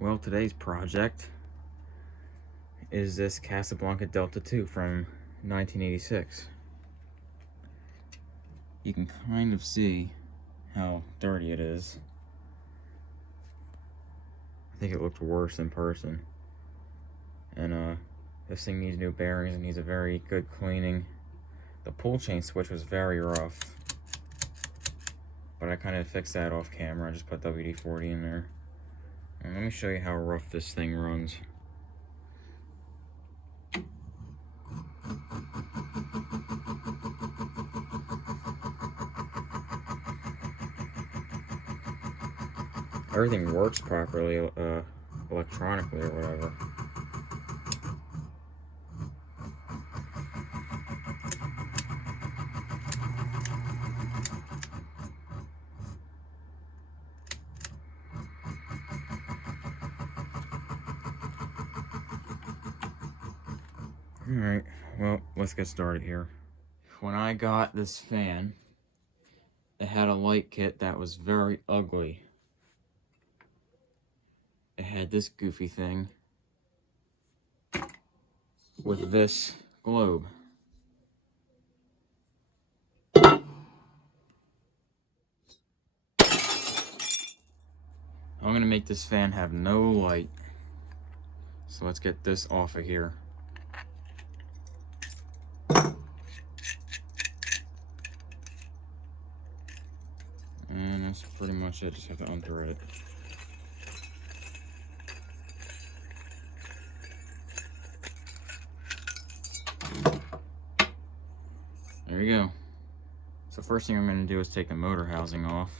Well, today's project is this Casablanca Delta II from 1986. You can kind of see how dirty it is. I think it looked worse in person. And this thing needs new bearings and needs a very good cleaning. The pull chain switch was very rough, but I kind of fixed that off camera. I just put WD-40 in there. And let me show you how rough this thing runs. Everything works properly electronically or whatever. Alright, well, let's get started here. When I got this fan, it had a light kit that was very ugly. It had this goofy thing with this globe. I'm gonna make this fan have no light. So let's get this off of here. And that's pretty much it, just have to unthread it. There you go. So first thing I'm going to do is take the motor housing off.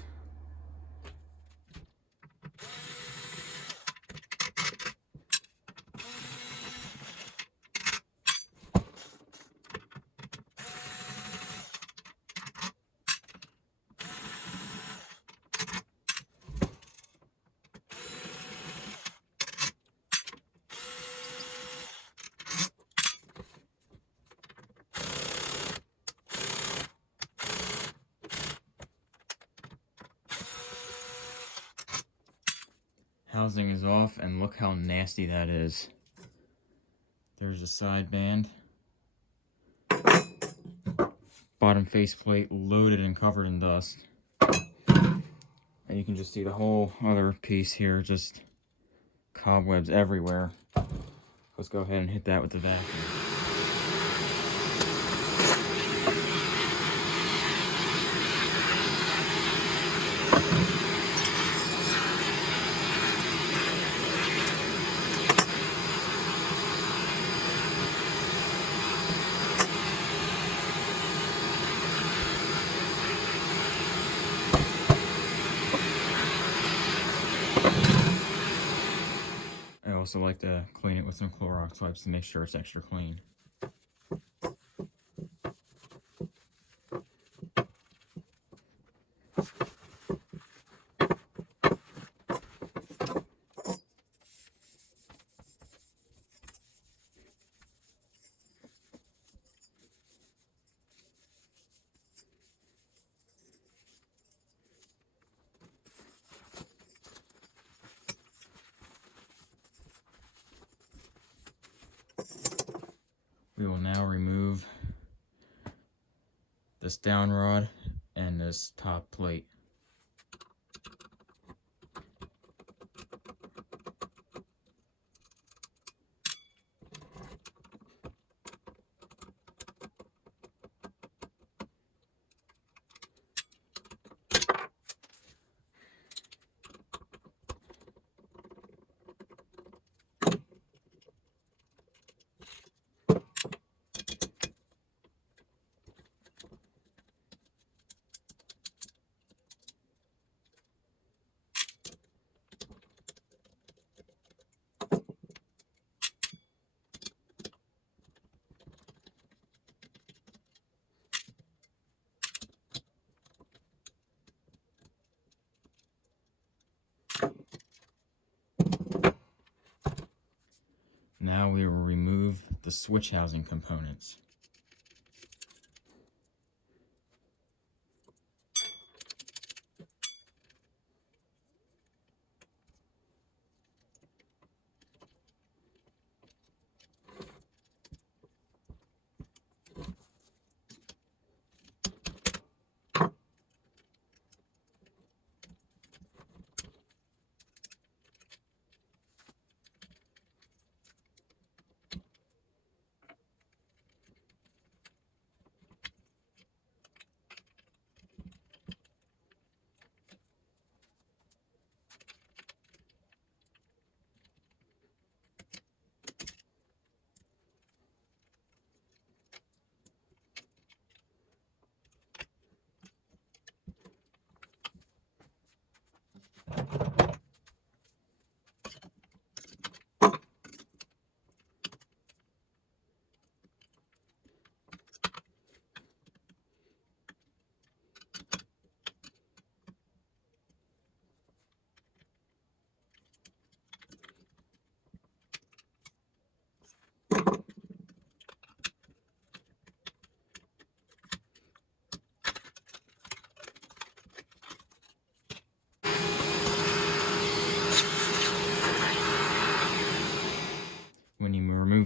Housing is off, and look how nasty that is. There's a side band. Bottom faceplate loaded and covered in dust. And you can just see the whole other piece here, just cobwebs everywhere. Let's go ahead and hit that with the vacuum. I also like to clean it with some Clorox wipes to make sure it's extra clean. We will now remove this down rod and this top plate. Now we will remove the switch housing components.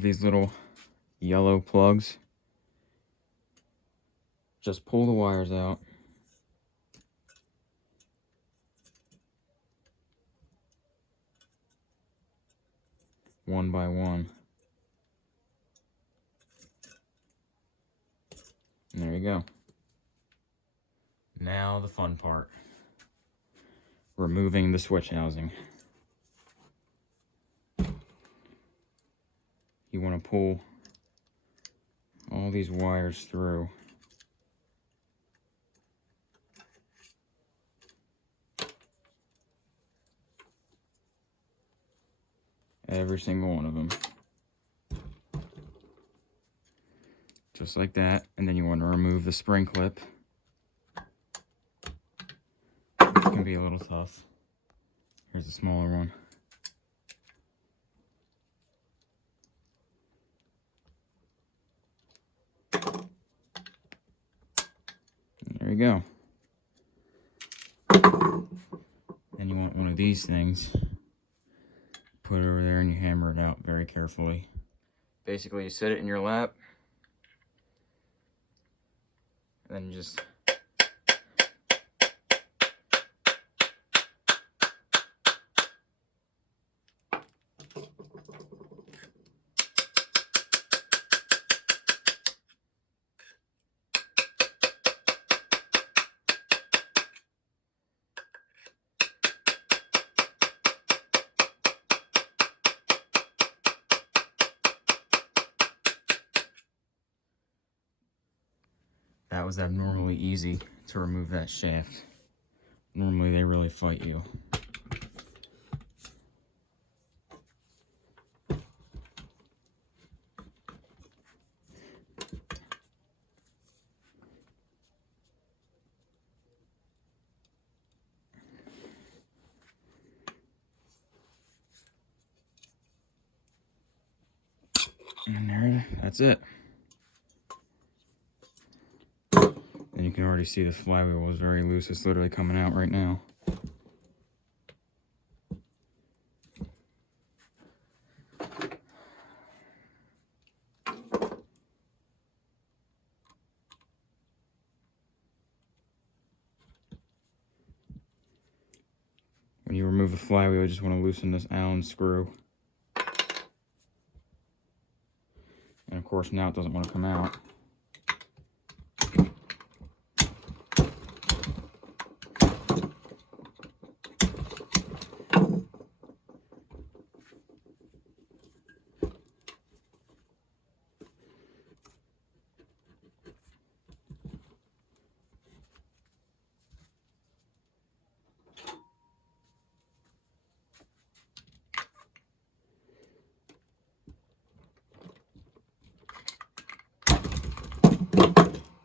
these little yellow plugs. Just pull the wires out. One by one. And there you go. Now the fun part. Removing the switch housing. You want to pull all these wires through. Every single one of them. Just like that. And then you want to remove the spring clip. It can be a little tough. Here's a smaller one. And there you go. Then you want one of these things. Put it over there and you hammer it out very carefully. Basically, you set it in your lap. And then you just that was abnormally easy to remove that shaft. Normally they really fight you. And there, that's it. And you can already see the flywheel was very loose. It's literally coming out right now. When you remove the flywheel, you just want to loosen this Allen screw. And of course, now it doesn't want to come out.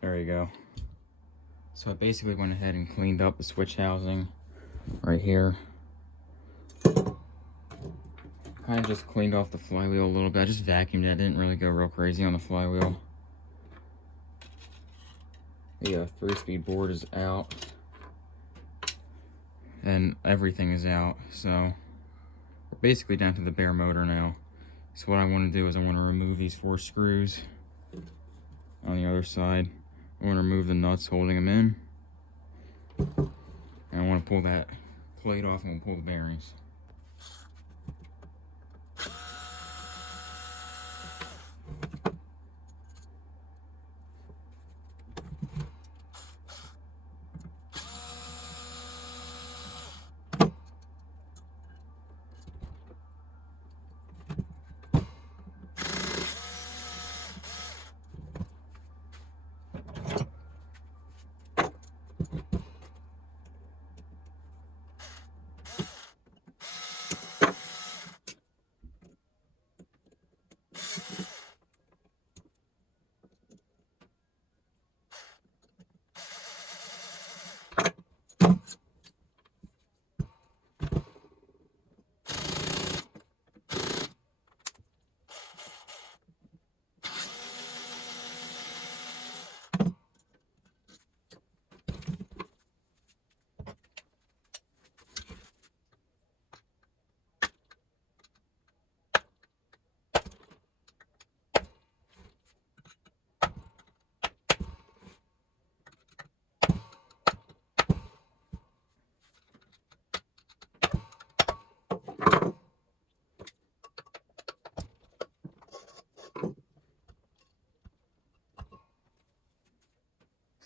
There you go. So I basically went ahead and cleaned up the switch housing right here. Kind of just cleaned off the flywheel a little bit. I just vacuumed it. I didn't really go real crazy on the flywheel. The 3-speed board is out. And everything is out. So we're basically down to the bare motor now. So what I want to do is I want to remove these 4 screws on the other side. I want to remove the nuts holding them in. And I want to pull that plate off and we'll pull the bearings.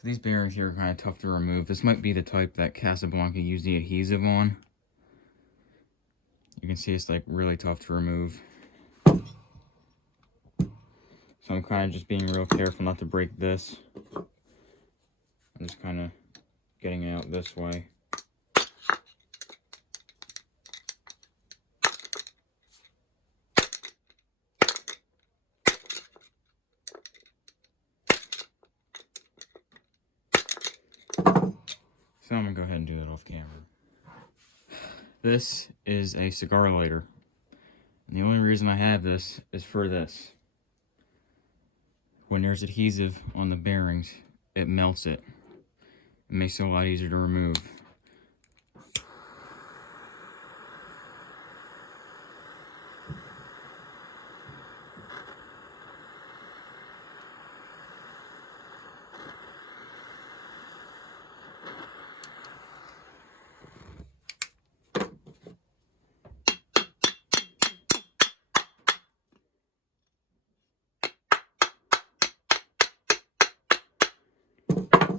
So these bearings here are kind of tough to remove. This might be the type that Casablanca used the adhesive on. You can see it's like really tough to remove. So I'm kind of just being real careful not to break this. I'm just kind of getting it out this way. So I'm going to go ahead and do that off camera. This is a cigar lighter. And the only reason I have this is for this. When there's adhesive on the bearings, it melts it. It makes it a lot easier to remove.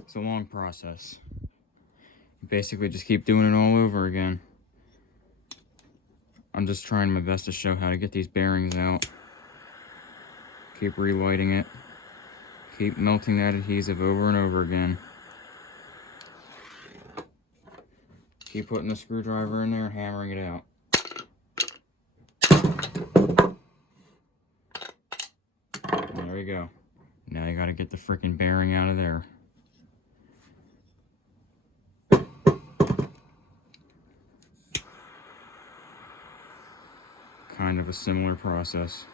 It's a long process. You basically just keep doing it all over again. I'm just trying my best to show how to get these bearings out. Keep relighting it. Keep melting that adhesive over and over again. Keep putting the screwdriver in there, hammering it out. And there we go. Now you gotta get the freaking bearing out of there. Kind of a similar process.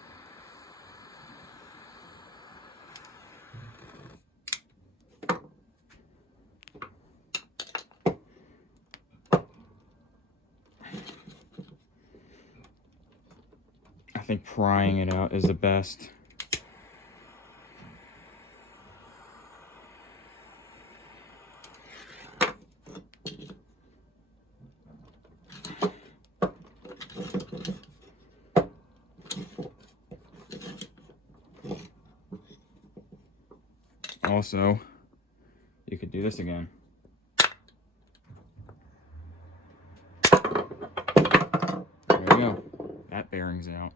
I think prying it out is the best. Also, you could do this again. There we go. That bearing's out.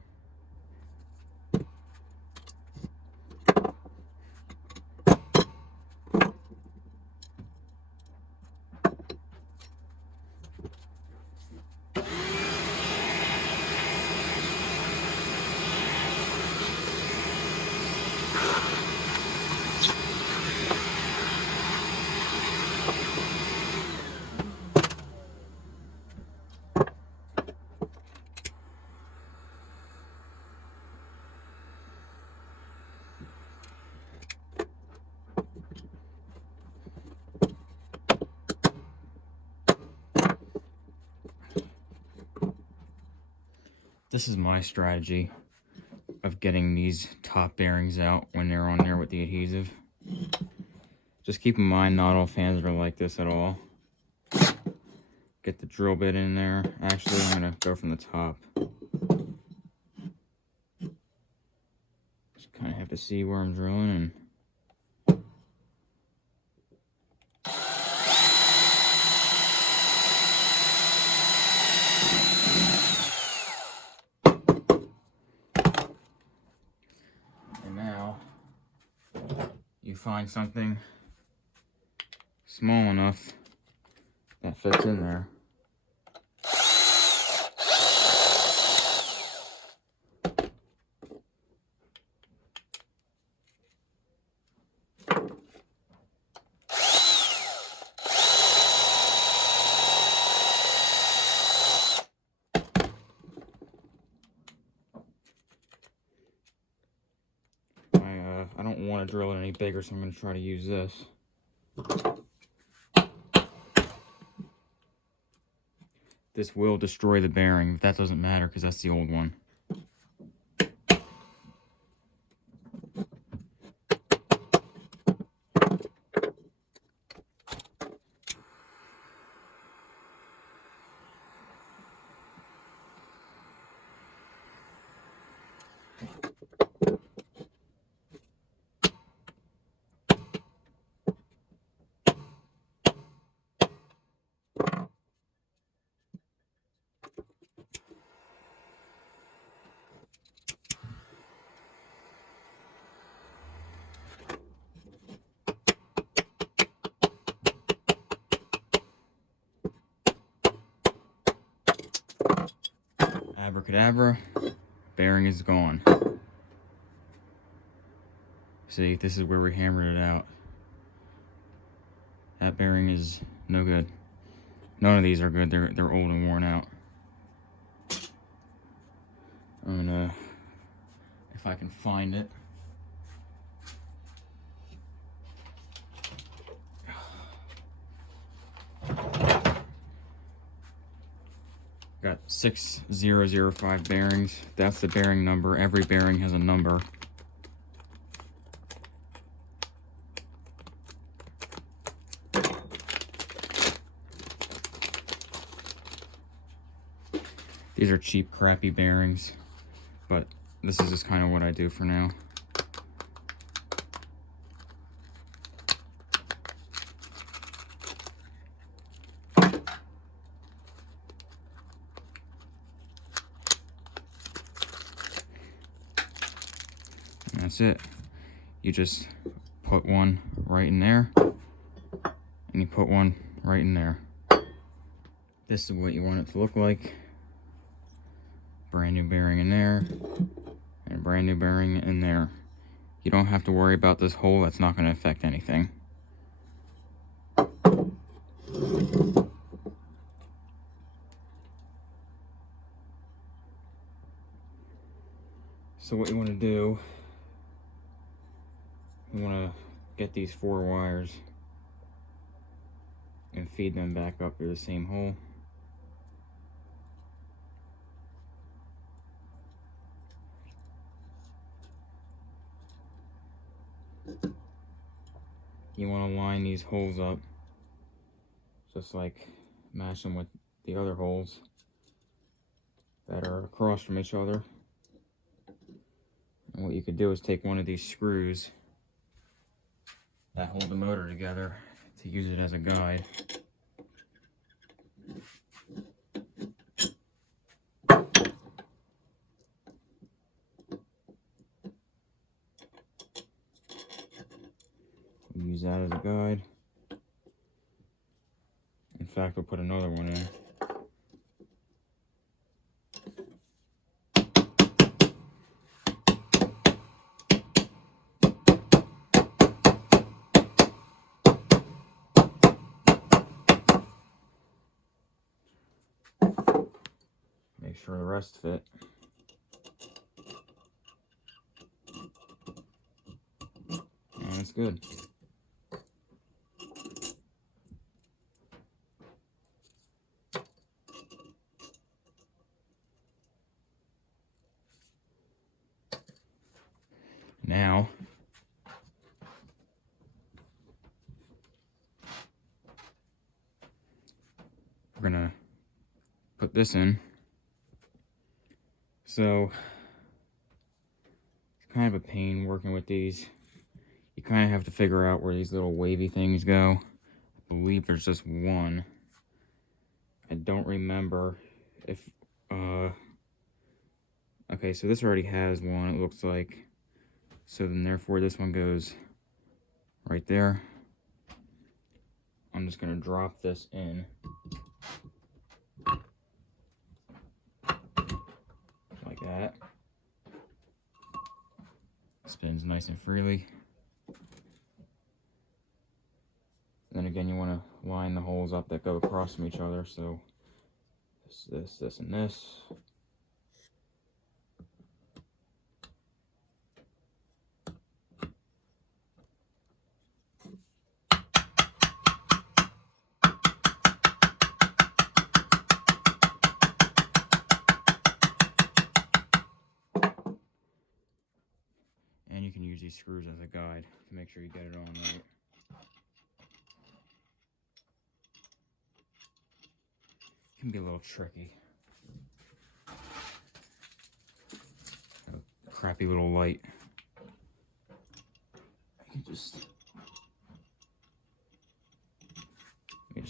This is my strategy of getting these top bearings out when they're on there with the adhesive. Just keep in mind, not all fans are like this at all. Get the drill bit in there. Actually, I'm going to go from the top. Just kind of have to see where I'm drilling and find something small enough that fits in there. I don't want to drill it any bigger, so I'm going to try to use this. This will destroy the bearing, but that doesn't matter because that's the old one. Abracadabra, bearing is gone. See, this is where we hammered it out. That bearing is no good. None of these are good. They're old and worn out. I'm gonna, if I can find it. Got 6005 bearings. That's the bearing number. Every bearing has a number. These are cheap, crappy bearings, but this is just kind of what I do for now. And that's it. You just put one right in there, and you put one right in there. This is what you want it to look like. Brand new bearing in there, and a brand new bearing in there. You don't have to worry about this hole. That's not going to affect anything. So what you want to do, you want to get these 4 wires and feed them back up through the same hole. You want to line these holes up, just like match them with the other holes that are across from each other. And what you could do is take one of these screws that hold the motor together to use it as a guide. Use that as a guide. In fact, we'll put another one in. Make sure the rest fit. And it's good. Now, we're gonna put this in. So, it's kind of a pain working with these. You kind of have to figure out where these little wavy things go. I believe there's just one. I don't remember if, okay, so this already has one, it looks like. So then therefore this one goes right there. I'm just gonna drop this in. Like that. Spins nice and freely. Then again, you want to line the holes up that go across from each other. So this, and this. And you can use these screws as a guide to make sure you get it on right. Can be a little tricky. A crappy little light. I can just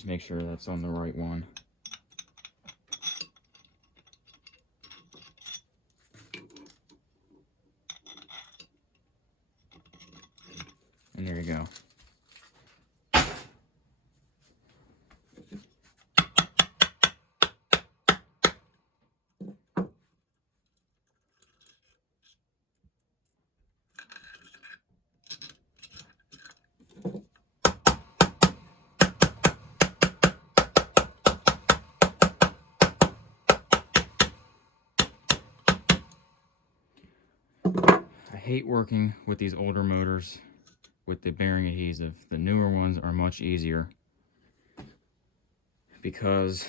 make sure that's on the right one. And there you go. hate working with these older motors with the bearing adhesive. The newer ones are much easier because,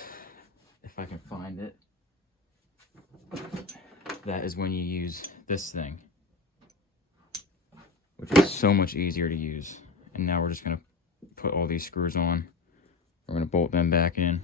if I can find it, that is when you use this thing, which is so much easier to use. And now we're just going to put all these screws on. We're going to bolt them back in.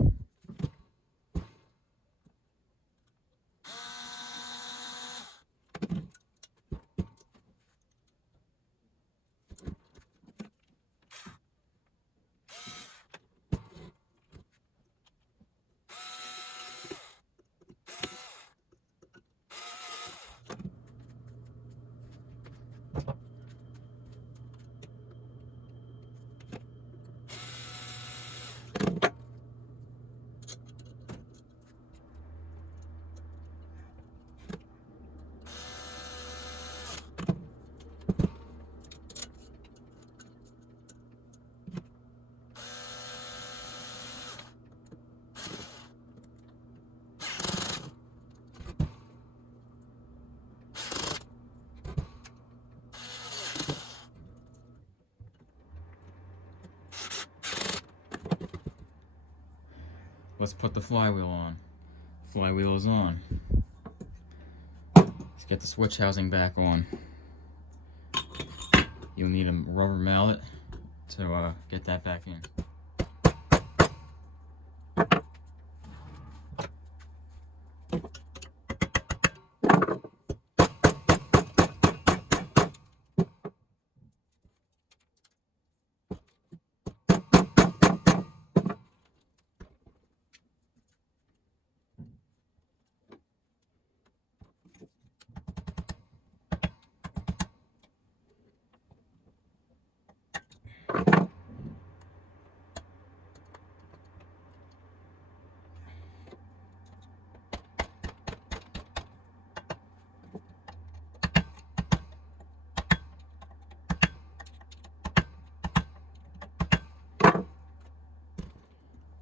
Let's put the flywheel on. Flywheel is on. Let's get the switch housing back on. You'll need a rubber mallet to get that back in.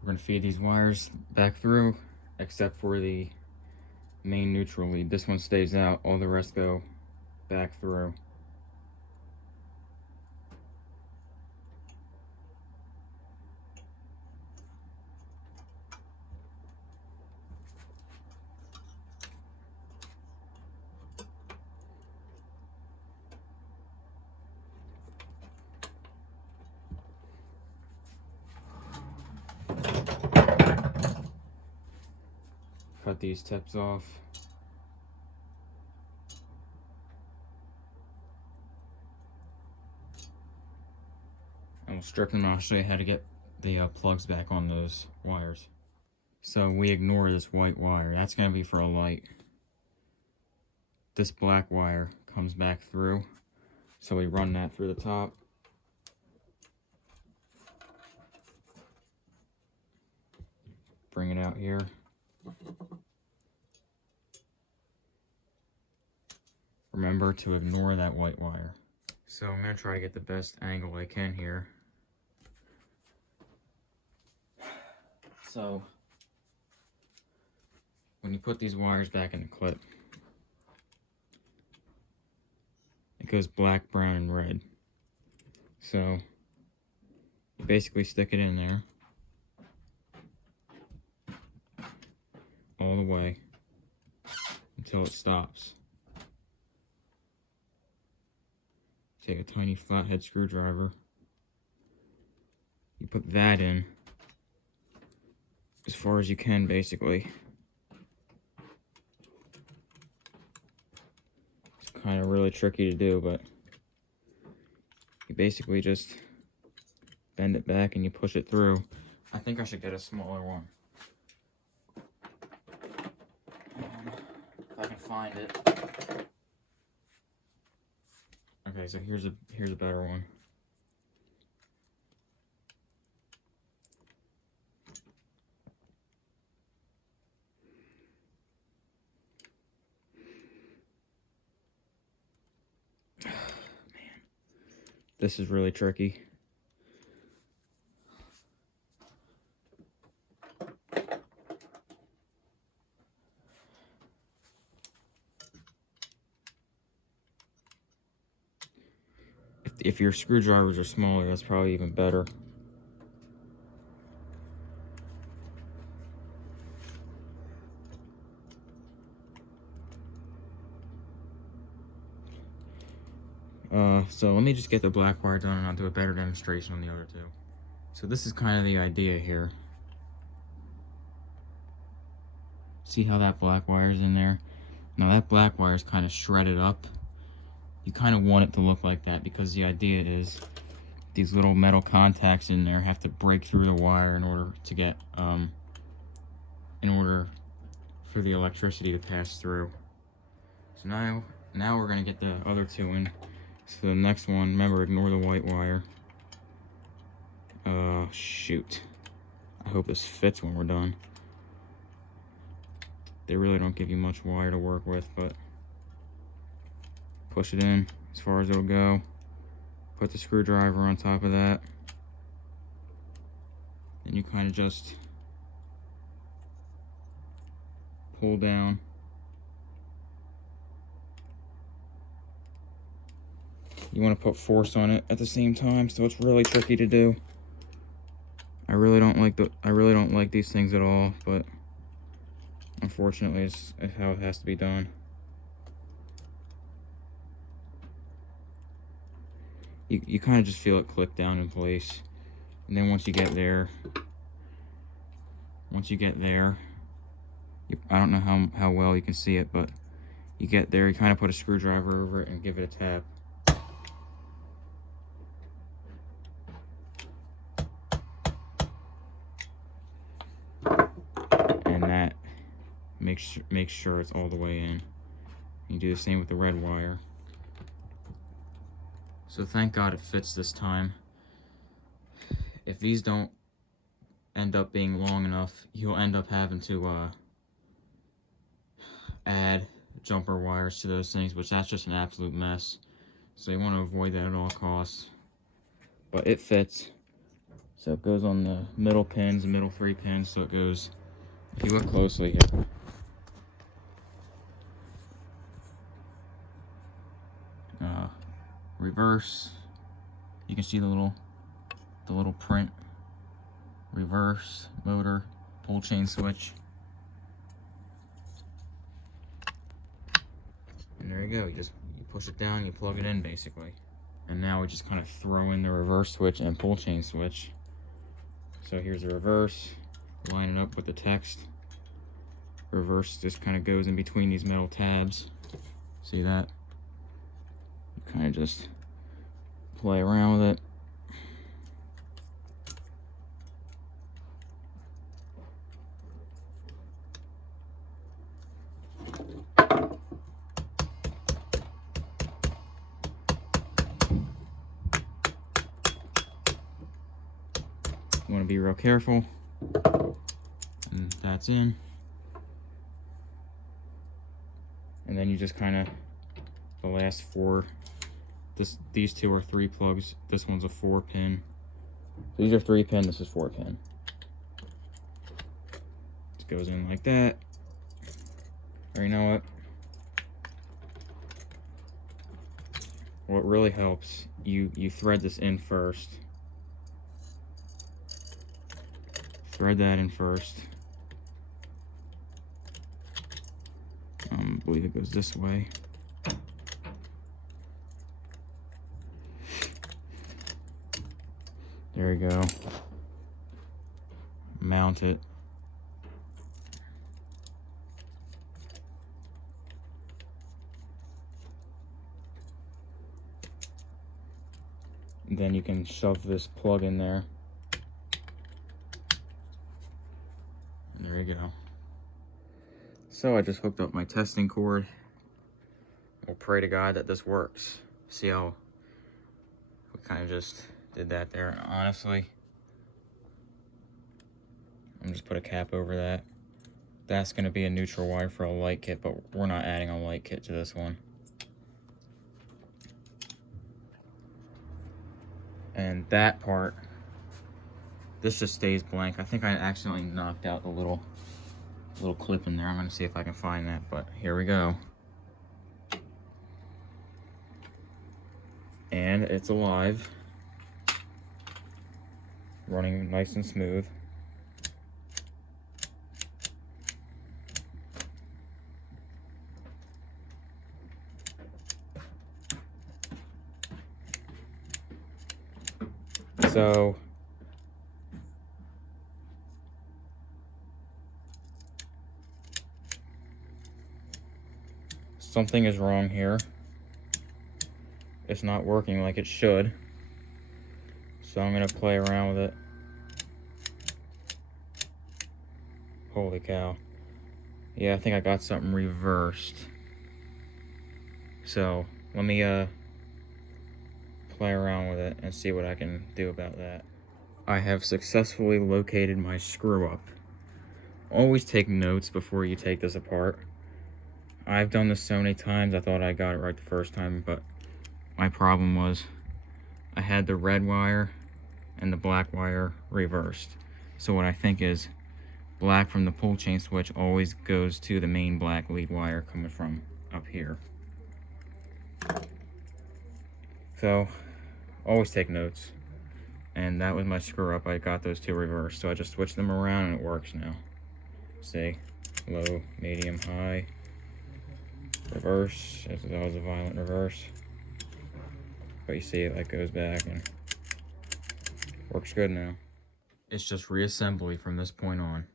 We're going to feed these wires back through, except for the main neutral lead. This one stays out, all the rest go back through. Cut these tips off. And we'll strip them. I'll show you how to get the plugs back on those wires. So we ignore this white wire. That's going to be for a light. This black wire comes back through. So we run that through the top. Bring it out here. Remember to ignore that white wire. So I'm going to try to get the best angle I can here. So when you put these wires back in the clip, it goes black, brown, and red. So you basically stick it in there all the way until it stops. Take a tiny flathead screwdriver. You put that in as far as you can, basically. It's kind of really tricky to do, but you basically just bend it back and you push it through. I think I should get a smaller one. If I can find it. Okay, so here's a better one. Man, this is really tricky. If your screwdrivers are smaller, that's probably even better. So let me just get the black wire done and I'll do a better demonstration on the other two. So this is kind of the idea here. See how that black wire is in there? Now that black wire is kind of shredded up. You kind of want it to look like that because the idea is these little metal contacts in there have to break through the wire in order to get, in order for the electricity to pass through. So now we're gonna get the other two in. So the next one, remember, ignore the white wire. Shoot. I hope this fits when we're done. They really don't give you much wire to work with, but push it in as far as it'll go. Put the screwdriver on top of that. And you kind of just pull down. You want to put force on it at the same time, so it's really tricky to do. I really don't like these things at all, but unfortunately it's how it has to be done. You kind of just feel it click down in place, and then once you get there, I don't know how well you can see it, but you get there, you kind of put a screwdriver over it and give it a tap. And that makes sure it's all the way in. You do the same with the red wire. So thank God it fits this time. If these don't end up being long enough, you'll end up having to add jumper wires to those things, which that's just an absolute mess. So you want to avoid that at all costs. But it fits. So it goes on the middle pins, the middle 3 pins, so it goes, if you look closely here. Reverse, you can see the little print. Reverse, motor, pull chain switch. And there you go, you push it down, you plug it in basically. And now we just kind of throw in the reverse switch and pull chain switch. So here's the reverse, line it up with the text. Reverse just kind of goes in between these metal tabs. See that? You kind of just play around with it. You want to be real careful. And that's in. And then you just kind of, the last 4, these 2 are 3 plugs. This one's a 4 pin. These are 3 pin, this is 4 pin. It goes in like that. Or you know what? What really helps, you thread this in first. Thread that in first. I believe it goes this way. There you go. Mount it. And then you can shove this plug in there. And there you go. So I just hooked up my testing cord. We'll pray to God that this works. See how we kind of just did that there. And honestly, I'm just put a cap over that. That's going to be a neutral wire for a light kit, but we're not adding a light kit to this one. And that part, this just stays blank. I think I accidentally knocked out the little clip in there. I'm going to see if I can find that, but here we go. And it's alive, running nice and smooth. So something is wrong here. It's not working like it should. So I'm gonna play around with it. Holy cow. Yeah, I think I got something reversed. So let me play around with it and see what I can do about that. I have successfully located my screw up. Always take notes before you take this apart. I've done this so many times, I thought I got it right the first time, but my problem was I had the red wire and the black wire reversed. So what I think is black from the pull chain switch always goes to the main black lead wire coming from up here. So always take notes. And that was my screw up. I got those two reversed, so I just switched them around and it works now. See, low, medium, high, reverse. That was a violent reverse. But you see it like goes back and works good now. It's just reassembly from this point on.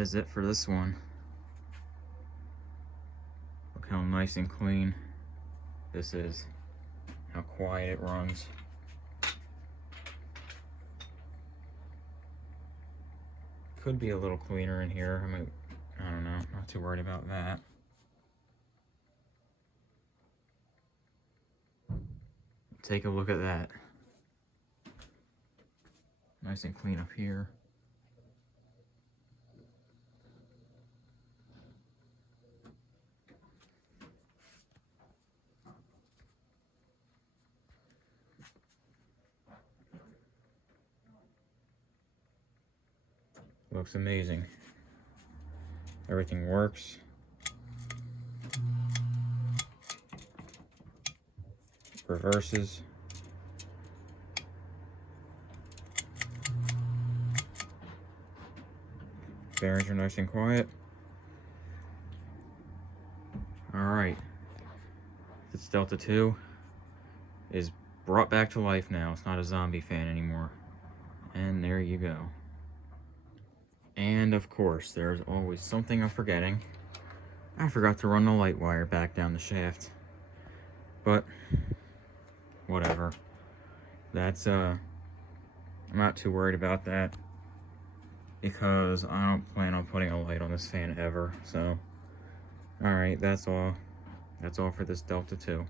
that is it for this one. Look how nice and clean this is. How quiet it runs. Could be a little cleaner in here. I don't know, not too worried about that. Take a look at that. Nice and clean up here. Looks amazing. Everything works. Reverses. Bearings are nice and quiet. Alright. This Delta II is brought back to life now. It's not a zombie fan anymore. And there you go. And of course, there's always something I'm forgetting. I forgot to run the light wire back down the shaft. But whatever. That's I'm not too worried about that, because I don't plan on putting a light on this fan ever. So alright, that's all for this Delta II.